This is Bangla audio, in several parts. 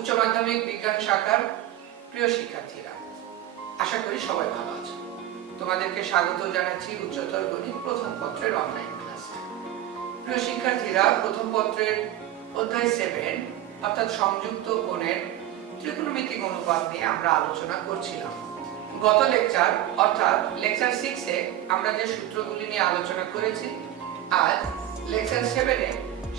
উচ্চ মাধ্যমিক বিজ্ঞান শাখার প্রিয় শিক্ষার্থীরা, আশা করি সবাই ভালো আছো। তোমাদেরকে স্বাগত জানাচ্ছি উচ্চতর গণিত প্রথম পত্রের অনলাইন ক্লাসে। প্রিয় শিক্ষার্থীরা, প্রথম পত্রের অধ্যায় 7 অর্থাৎ সংযুক্ত কোণের ত্রিকোণমিতিক অনুপাত নিয়ে আমরা আলোচনা করছিলাম। গত লেকচার অর্থাৎ লেকচার 6 এ আমরা যে সূত্রগুলি নিয়ে আলোচনা করেছি, আজ লেকচার 7 এ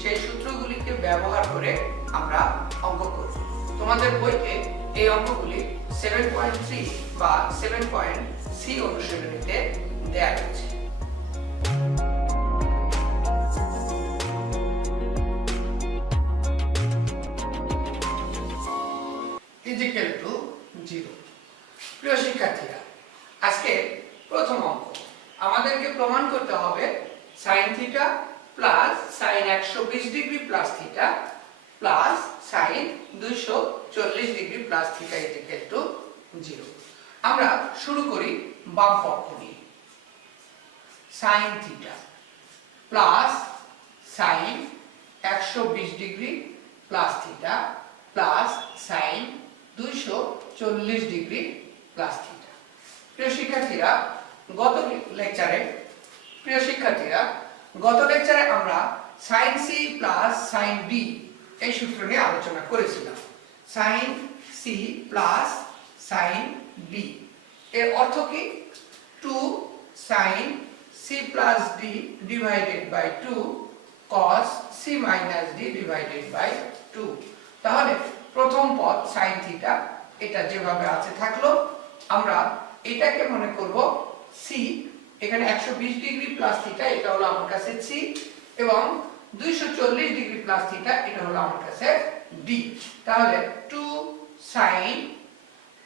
সেই সূত্রগুলিকে ব্যবহার করে আমরা অঙ্ক করব। তোমাদের বইতে এই অঙ্কগুলি 7.3 বা 7.c অনুশীলনীতে দেয়া আছে। Equal to 0। প্রিয় শিক্ষার্থীরা, আজকে প্রথম অঙ্ক আমাদেরকে প্রমাণ করতে হবে sin theta plus sin 120 degree plus theta plus sin 240 degree plus theta equal to 0। আমরা শুরু করি বাম পক্ষ নিয়ে। sin theta plus sin 120 degree plus theta plus sin 240 degree plus theta. প্রিয় শিক্ষার্থীরা, গত লেকচারে আমরা sin c plus sin d এই সূত্র নিয়ে আলোচনা করেছিলাম। sin c plus sin d এর অর্থ কি? 2 sin c plus d divided by 2 cos c minus d divided by 2। তাহলে প্রথম পদ sin থিটা এটা যেভাবে আছে থাকলো। আমরা এটাকে মনে করব c, এখানে 120 ডিগ্রি প্লাস থিটা এটা হলো আমার কাছে c, এবং 240 ডিগ্রি প্লাস থিটা এটা হলো আমার কাছে d। তাহলে 2 sin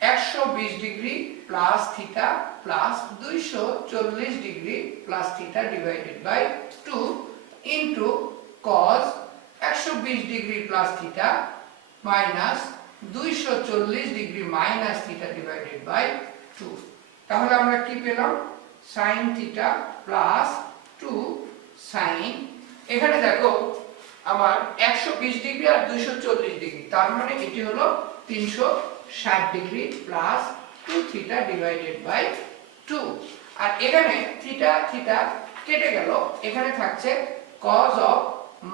120 degree plus theta plus 240 degree plus theta divided by 2 into cos 120 degree plus theta minus 240 degree minus theta divided by 2। তাহলে আমরা কি পেলাম? sin থিটা প্লাস 2 sin, এখানে দেখো আমার 120 ডিগ্রি আর 240 ডিগ্রি, তার মানে এটি হলো 360 degree plus 2 theta divided by 2। আর এখানে থিটা থিটা কেটে গেল, এখানে থাকছে cos of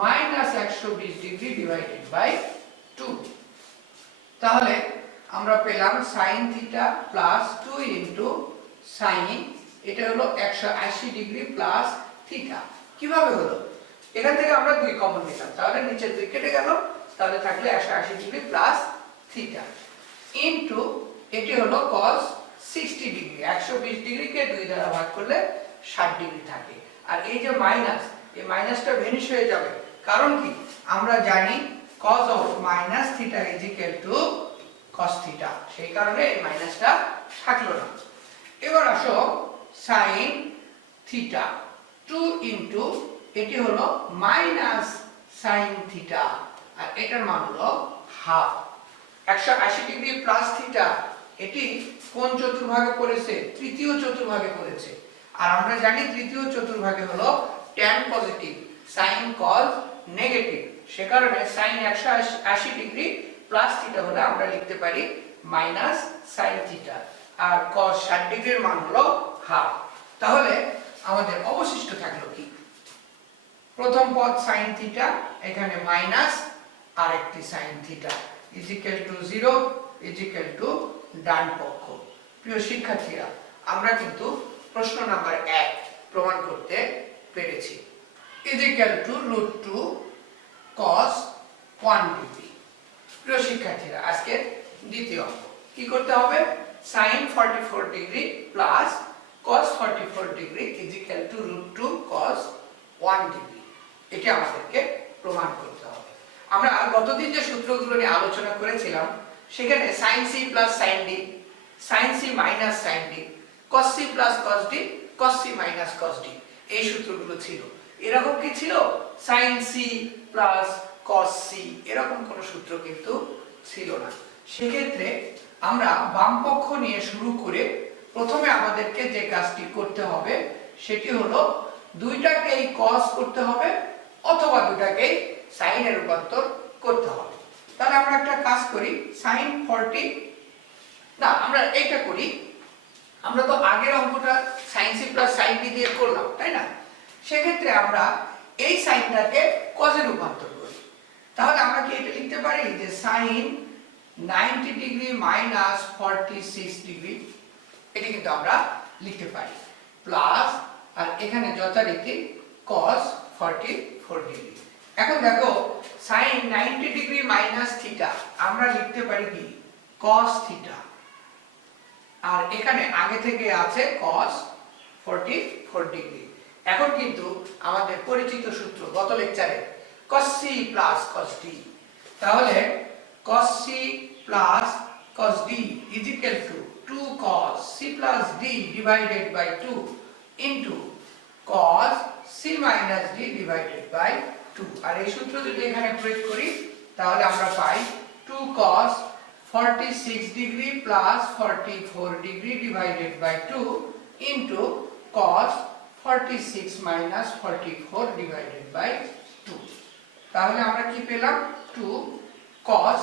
minus 120 degree divided by 2। তাহলে আমরা পেলাম sin theta plus 2 into sin, এটা হলো 180 ডিগ্রি প্লাস থিটা। কিভাবে হলো? এখান থেকে আমরা 2 কমন নিলাম, তাহলে নিচের 2 কেটে গেল, তাহলে থাকলো 180 ডিগ্রি প্লাস থিটা ইনটু এটি হলো cos 60 ডিগ্রি। 120 ডিগ্রিকে 2 দ্বারা ভাগ করলে 60 ডিগ্রি থাকে। আর এই যে মাইনাস, এই মাইনাসটা ভ্যানিশ হয়ে যাবে। কারণ কি? আমরা জানি cos of minus theta is equal two cos theta, সেই কারণে এই মাইনাসটা থাকলো না। এবার আসো sin থিটা 2 ইনটু এটি হলো মাইনাস sin থিটা, আর এটার মান হলো হাফ। 180 ডিগ্রি প্লাস থিটা এটি কোন চতুর্ভাগে পড়েছে? তৃতীয় চতুর্ভাগে পড়েছে। আর আমরা জানি তৃতীয় চতুর্ভাগে হলো tan positive, sin cos negative, সে কারণে sin 180 ডিগ্রি প্লাস থিটা হলে আমরা লিখতে পারি মাইনাস sin থিটা, আর cos 60 ডিগ্রির মান হলো হাফ। তাহলে আমাদের অবশিষ্ট থাকলো কি? প্রথম পদ sin থিটা, এখানে মাইনাস আরেকটি sin থিটা is equal to 0 is equal to ডান পক্ষ। প্রিয় শিক্ষার্থীরা, আমরা কিন্তু প্রশ্ন নাম্বার 1 প্রমাণ করতে পেরেছি। Is equal two √2 cos 1 degree. প্রিয় শিক্ষার্থীরা, আজকে দ্বিতীয় অঙ্ক কি করতে হবে? sin 44 degree plus cos 44 degree is equal two √2 cos 1 degree. এটা আমাদেরকে প্রমাণ করতে হবে। আমরা গতদিন যে সূত্রগুলো নিয়ে আলোচনা করেছিলাম, সেখানে sin c plus sin d, sin c minus sin d, cos c plus cos d, cos c minus cos d, এই সূত্রগুলো ছিল। এরকম কি ছিল? sin c plus cos c, এরকম কোনো সূত্র কিন্তু ছিল না। সেক্ষেত্রে আমরা বাম পক্ষ নিয়ে শুরু করে প্রথমে আমাদেরকে যে কাজটি করতে হবে সেটি হলো দুইটাকেই cos করতে হবে অথবা দুটাকেই sin এ রূপান্তর করতে হবে। তাহলে আমরা একটা কাজ করি, sin 40 না আমরা এইটা করি, আমরা তো আগের অঙ্কটা sin c plus sin b দিয়ে করলাম তাই না, সেক্ষেত্রে আমরা এই সাইনটাকে কজে রূপান্তর করি। তাহলে আমরা কি এটা লিখতে পারি যে sin 90 ডিগ্রি মাইনাস 46 ডিগ্রি, এটা কিন্তু আমরা লিখতে পারি, প্লাস আর এখানে যথারীতি cos 44 ডিগ্রি। এখন দেখো sin 90 ডিগ্রি মাইনাস থিটা আমরা লিখতে পারি কি cos থিটা, আর এখানে আগে থেকে আছে cos 44 ডিগ্রি। এখন কিন্তু আমাদের পরিচিত সূত্র গত লেকচারে cos c plus cos d, তাহলে cos c plus cos d is equal to 2 cos c plus d divided by 2 into cos c minus d divided by 2। আর এই সূত্র যদি এখানে প্রয়োগ করি তাহলে আমরা পাই 2 cos 46 degree plus 44 degree divided by 2 into cos 46 minus 44 divided by 2। তাহলে আমরা কি পেলাম 2 cos,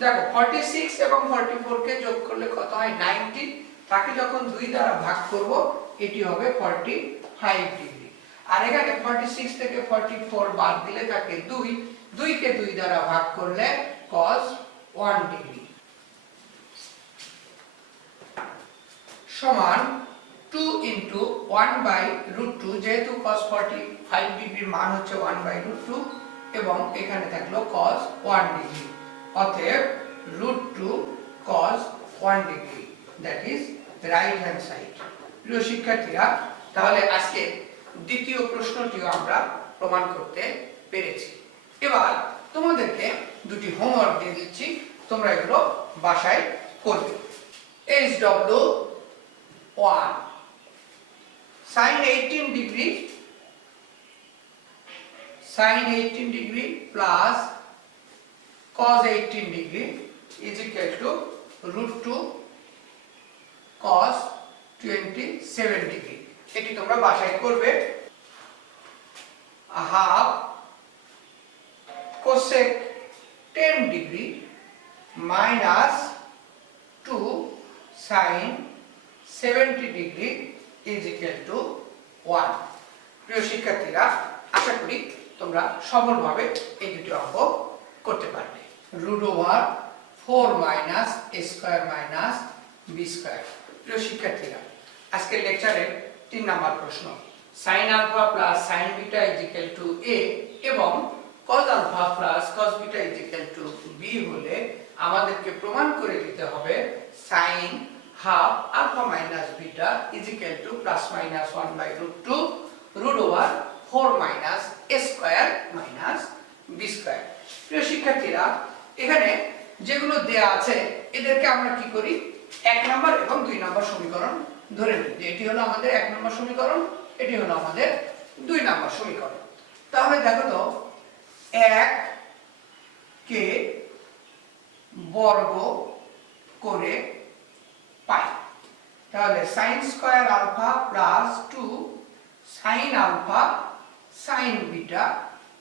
দেখো 46 এবং 44 কে যোগ করলে কত হয় 90, তাকে যখন 2 দ্বারা ভাগ করব এটি হবে 45 ডিগ্রি, আর এখানে 46 থেকে 44 বাদ দিলে থাকে 2 কে 2 দ্বারা ভাগ করলে cos 1 ডিগ্রি সমান 2 into 1 by root 2, যেহেতু cos 45 ডিগ্রির মান হচ্ছে 1 by root 2 এবং এখানে থাকলো cos 1 ডিগ্রি, অতএব root 2 cos 1 degree, that is right hand side। প্রিয় শিক্ষার্থীরা, তাহলে আজকে দ্বিতীয় প্রশ্নটিও আমরা প্রমাণ করতে পেরেছি। এবার তোমাদেরকে দুটি হোমওয়ার্ক দিয়ে দিচ্ছি, তোমরা এগুলো বাসায় করবে। SW 1 sin 18 degree plus cos 18 degree is equal to root 2 cos 27 degree। এটি তোমরা বাসায় করবে। half cosec 10 degree minus 2 sin 70 degree is equal to 1। প্রিয় শিক্ষার্থীরা, আশা করি তোমরা সফলভাবে এই দুটি অঙ্ক করতে পারবে। root over 4 minus a square minus b square। প্রিয় শিক্ষার্থীরা, আজকের লেকচারের 3 নাম্বার প্রশ্ন, sin alpha plus sin beta is equal to a এবং cos alpha plus cos beta is equal to b হলে আমাদেরকে প্রমাণ করে দিতে হবে sin half alpha minus beta is equal to plus minus 1 by root 2 root over 4 minus a square minus b square। প্রিয় শিক্ষার্থীরা, এখানে যেগুলো দেয়া আছে এদেরকে আমরা কি করি 1 নম্বর এবং 2 নম্বর সমীকরণ ধরে নিই, যে এটি হলো আমাদের 1 নম্বর সমীকরণ, এটি হলো আমাদের 2 নম্বর সমীকরণ। তাহলে দেখো তো 1 কে বর্গ করে পাই, তাহলে sin square alpha plus 2 sin alpha sin beta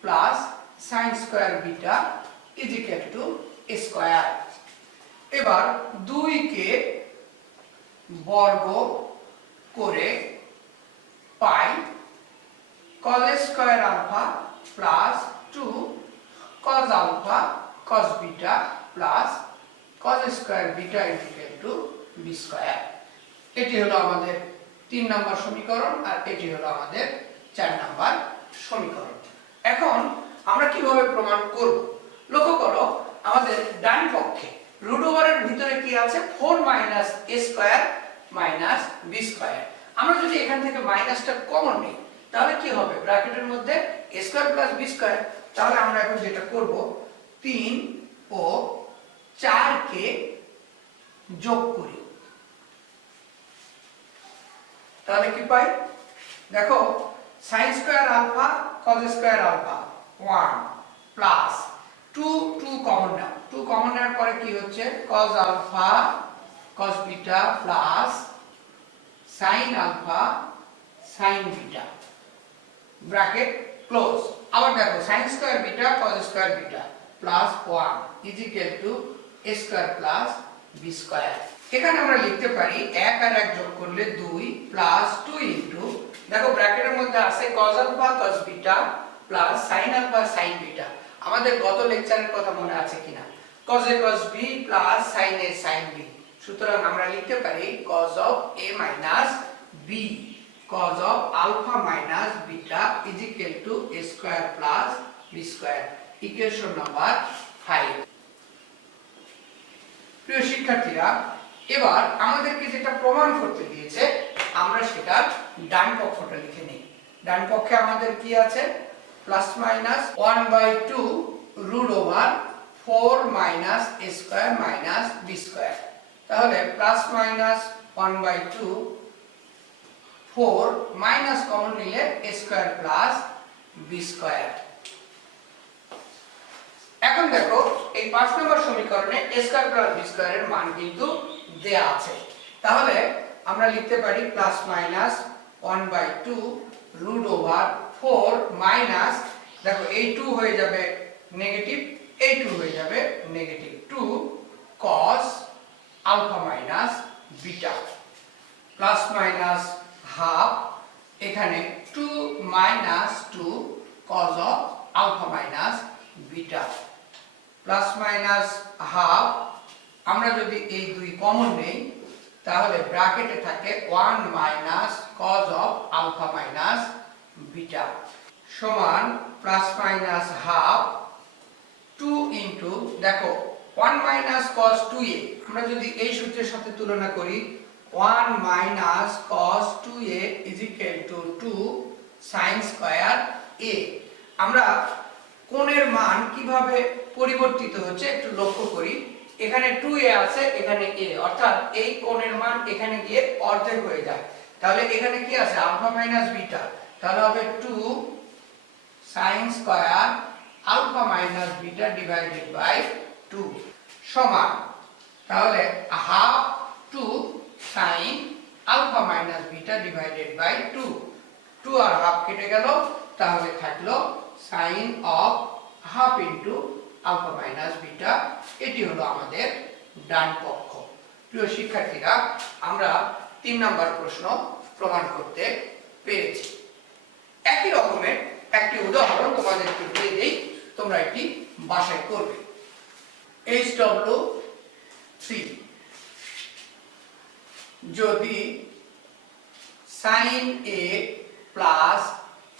plus sin square beta is equal to square. এবার 2 কে বর্গ করে পাই cos square alpha plus 2 cos alpha cos beta plus cos square beta is equal to b square. এটি হলো আমাদের 3 নম্বর সমীকরণ, আর এটি হলো আমাদের 4 নম্বর সমীকরণ। এখন আমরা কিভাবে প্রমাণ করব? লক্ষ্য করো, আমাদের ডান পক্ষে রুট ওভারের ভিতরে কি আছে 4 minus a square minus b square. আমরা যদি এখান থেকে মাইনাসটা কমন নিই তাহলে কি হবে, ব্র্যাকেটের মধ্যে a square plus b square. তাহলে আমরা এখন যেটা করব 3 ও 4 কে যোগ করি, তাহলে কি পাই, দেখো sin square alpha cos square alpha 1 plus 2 common নাও, 2 কমন নেওয়ার পরে কি হচ্ছে cos alpha cos beta plus sin alpha sin beta, bracket close. আবার দেখো sin square beta cos square beta plus 1 is equal to a square plus b square. এখানে আমরা লিখতে পারি 1 আর 1 যোগ করলে 2 প্লাস 2 ইনটু, দেখো ব্র্যাকেটের মধ্যে আছে cos alpha cos beta plus sin alpha sin beta. আমাদের গত লেকচারের কথা মনে আছে কিনা? cos a cos b plus sin a sin b। সুতরাং আমরা লিখতে পারি cos of a minus b, cos of alpha minus beta is equal to a square plus b square। Equation number 5। প্রিয় শিক্ষার্থীরা, এবার আমাদেরকে যেটা প্রমাণ করতে দিয়েছে আমরা সেটা ডান পক্ষটা লিখে নিই। ডান পক্ষে আমাদের কি আছে? Plus minus 1/2 root over 4 minus a square minus b square. তাহলে প্লাস মাইনাস 1/2 4 মাইনাস কমন নিলে a square plus b square. এখন দেখো এই 5 নম্বর সমীকরণে a স্কয়ার প্লাস b স্কয়ারের মান কিন্তু দেয়া আছে। তাহলে আমরা লিখতে পারি plus minus 1/2 root over 4 minus, দেখো এই 2 হয়ে যাবে নেগেটিভ, এই 2 হয়ে যাবে negative 2 cos alpha minus beta plus minus half, এখানে 2 minus 2 cos of alpha minus beta plus minus half. আমরা যদি এই দুই কমন নেই তাহলে ব্র্যাকেটে থাকে 1 minus cos of alpha minus beta সমান প্লাস মাইনাস হাফ 2 ইনটু, দেখো 1 মাইনাস cos 2a, আমরা যদি এই সূত্রের সাথে তুলনা করি 1 minus cos 2a is equal to 2 sin square a। আমরা কোণের মান কিভাবে পরিবর্তিত হচ্ছে একটু লক্ষ্য করি। এখানে 2a আছে, এখানে a, অর্থাৎ এই কোণের মান এখানে গিয়ে অর্ধেক হয়ে যায়। তাহলে এখানে কি আছে? আলফা মাইনাস বিটা, তাহলে হবে 2 sin square alpha minus beta divided by 2 সমান, তাহলে half 2 sin alpha minus beta divided by 2। 2 আর হাফ কেটে গেল, তাহলে থাকলো sin of half into alpha minus beta. এটি হলো আমাদের ডান পক্ষ। প্রিয় শিক্ষার্থীরা, আমরা 3 নম্বর প্রশ্ন প্রমাণ করতে পেরেছি। একই রকমের একটি উদাহরণ তোমাদেরকে দিয়ে দেই, তোমরা এটি বাসায় করবে। HW3 যদি sin a plus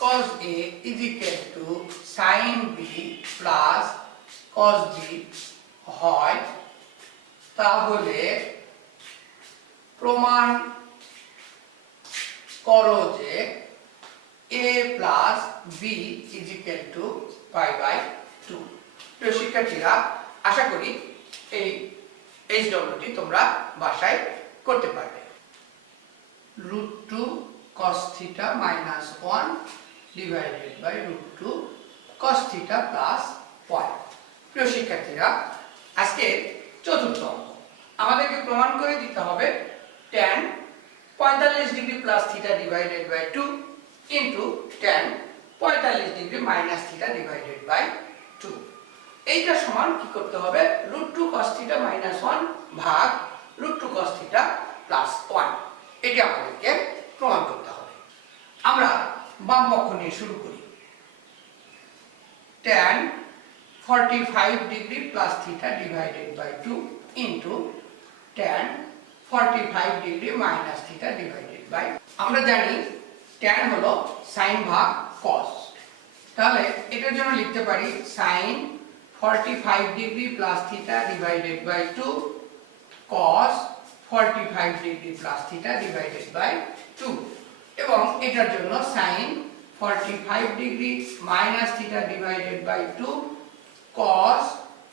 cos a is equal to sin b plus cos b হয়, তাহলে প্রমাণ করো যে a plus b is equal to π/2। প্রিয় শিক্ষার্থীরা, আশা করি এই HWটি তোমরা বাসায় করতে পারবে। √2 cos theta minus 1 divided by √2 cos theta plus 1। প্রিয় শিক্ষার্থীরা, আজকে চতুর্থ অঙ্ক আমাদেরকে প্রমাণ করে দিতে হবে tan 45 degree plus theta divided by 2 into tan 45 degree minus theta divided by 2। এইটা সমান কি করতে হবে? √2 cos theta minus 1 ভাগ √2 cos theta plus 1। এটি আমাদেরকে প্রমাণ করতে হবে। আমরা বাম পক্ষ নিয়ে শুরু করি। tan 45 degree plus theta divided by 2 into tan 45 degree minus theta divided by, আমরা জানি tan হলো sin ভাগ cos, তাহলে এটার জন্য লিখতে পারি sin 45 degree plus theta divided by 2 cos 45 degree plus theta divided by 2, এবং এটার জন্য sin 45 degree minus theta divided by 2 cos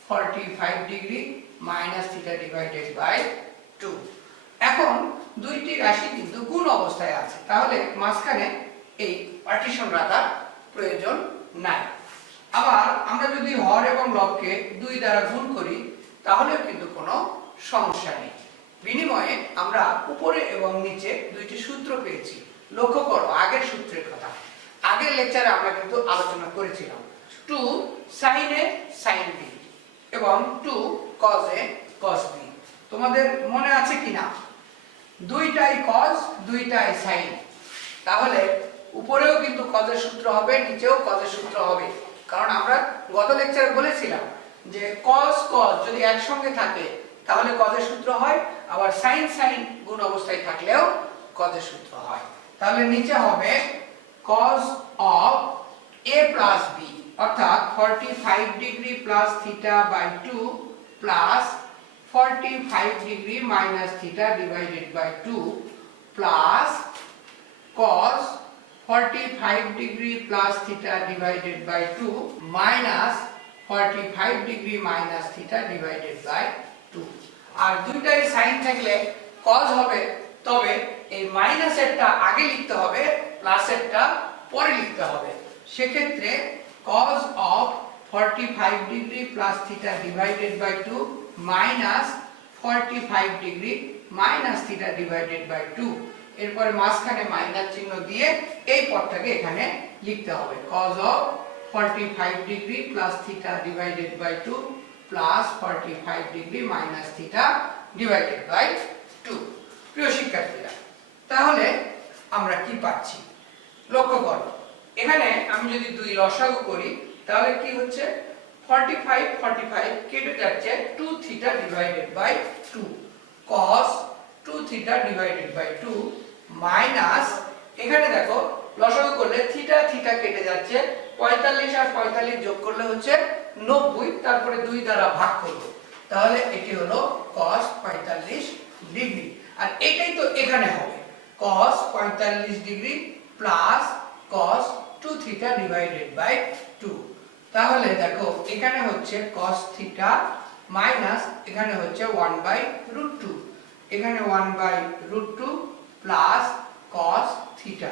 45 degree minus theta divided by 2। এখন দুইটি রাশি কিন্তু গুণ অবস্থায় আছে, তাহলে মাঝখানে এই পার্টিশন রাখার প্রয়োজন নাই। আবার আমরা যদি হর এবং লবকে 2 দ্বারা গুণ করি তাহলেও কিন্তু কোনো সমস্যা নেই। বিনিময়ে আমরা উপরে এবং নিচে দুইটি সূত্র পেয়েছি। লক্ষ্য করো আগের সূত্রের কথা, আগের লেকচারে আমরা কিন্তু আলোচনা করেছিলাম 2 sin a sin b এবং 2 cos a cos b। তোমাদের মনে আছে কিনা দুইটাই cos দুইটাই sin, তাহলে উপরেও কিন্তু cos এর সূত্র হবে, নিচেও cos এর সূত্র হবে। কারণ আমরা গত লেকচারে বলেছিলাম যে cos cos যদি একসঙ্গে থাকে তাহলে cos এর সূত্র হয়, আবার sin sin গুণ অবস্থায় থাকলেও cos এর সূত্র হয়। তাহলে নিচে হবে cos of a plus b অর্থাৎ 45 degree plus theta by 2 plus 45 degree minus theta divided by 2 plus cos 45 degree plus theta divided by 2 minus 45 degree minus theta divided by 2। আর দুইটাই সাইন থাকলে cos হবে, তবে এই মাইনাসেরটা আগে লিখতে হবে, প্লাসেরটা পরে লিখতে হবে। সেক্ষেত্রে cos of 45 degree plus theta divided by 2 minus 45 degree minus theta divided by 2, এরপরে মাঝখানে মাইনাস চিহ্ন দিয়ে এই পদটাকে এখানে লিখতে হবে cos of 45 degree plus theta divided by 2 plus 45 degree minus theta divided by 2। প্রিয় শিক্ষার্থীরা, তাহলে আমরা কি পাচ্ছি লক্ষ্য করো, এখানে আমি যদি দুই লসাগু করি তাহলে কি হচ্ছে 45 45 কেটে যাচ্ছে 2 theta divided by 2 cos 2 theta divided by 2 minus এখানে দেখো লসাগু করলে থিটা থিটা কেটে যাচ্ছে 45 আর 45 যোগ করলে হচ্ছে 90, তারপরে 2 দ্বারা ভাগ করব, তাহলে এটি হলো cos 45 ডিগ্রি। আর এটাই তো এখানে হবে cos 45 degree plus cos 2 theta divided by 2। তাহলে দেখো এখানে হচ্ছে cos থিটা মাইনাস এখানে হচ্ছে 1/√2, এখানে 1/√2 প্লাস cos থিটা।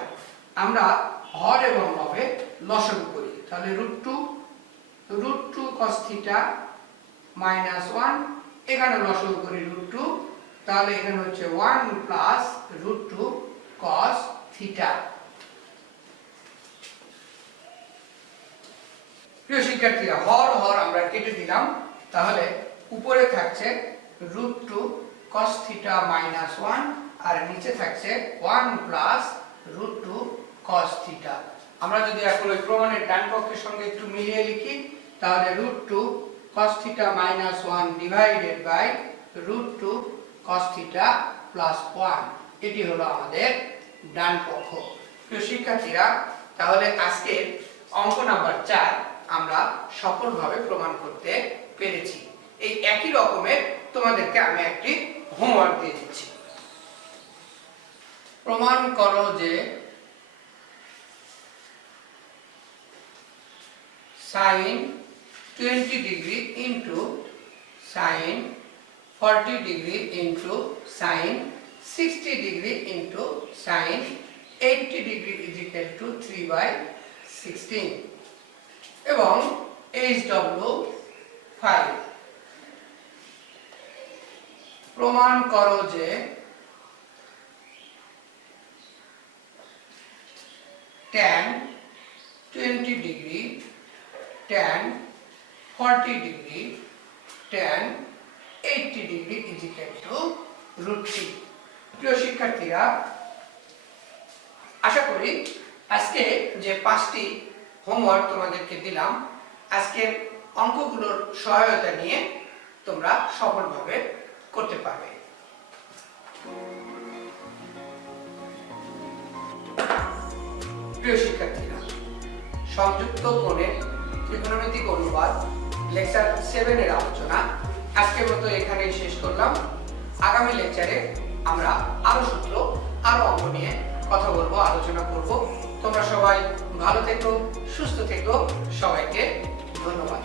আমরা হর এবং লবে লসাগু করি, তাহলে √2 cos থিটা মাইনাস 1, এখানে লসাগু করি √2, তাহলে এখানে হচ্ছে 1 প্লাস √2 cos থিটা। প্রিয় শিক্ষার্থীরা, হর হর আমরা কেটে দিলাম, তাহলে উপরে থাকছে √2 cos থিটা মাইনাস 1 আর নিচে থাকছে 1 প্লাস √2 cos থিটা। আমরা যদি এখন ওই প্রমাণের ডান পক্ষের সঙ্গে একটু মিলিয়ে লিখি তাহলে √2 cos theta minus 1 divided by √2 cos theta plus 1, এটি হলো আমাদের ডান পক্ষ। প্রিয় শিক্ষার্থীরা, তাহলে আজকের অঙ্ক নাম্বার 4 আমরা সফলভাবে প্রমাণ করতে পেরেছি। এই একই রকমের তোমাদেরকে আমি একটি হোমওয়ার্ক দিয়ে দিচ্ছি। প্রমাণ করো যে sin 20 degree into sin 40 degree into sin 60 degree into sin 80 degree is equal two 3/16 এবং HW5। প্রমাণ করো যে tan 20 degree tan 40 degree tan 80 degree is equal two √3। প্রিয় শিক্ষার্থীরা, আশা করি আজকে যে 5টি হোমওয়ার্ক তোমাদেরকে দিলাম আজকের অঙ্কগুলোর সহায়তা নিয়ে তোমরা সফলভাবে করতে পারবে। প্রিয় শিক্ষার্থীরা, সংযুক্ত কোণের ত্রিকোণমিতিক অনুপাত লেকচার 7 এর আলোচনা আজকের মতো এখানেই শেষ করলাম। আগামী লেকচারে আমরা আরো সূত্র আরো অঙ্ক নিয়ে কথা বলবো, আলোচনা করব। তোমরা সবাই ভালো থেকো, সুস্থ থেকো, সবাইকে ধন্যবাদ।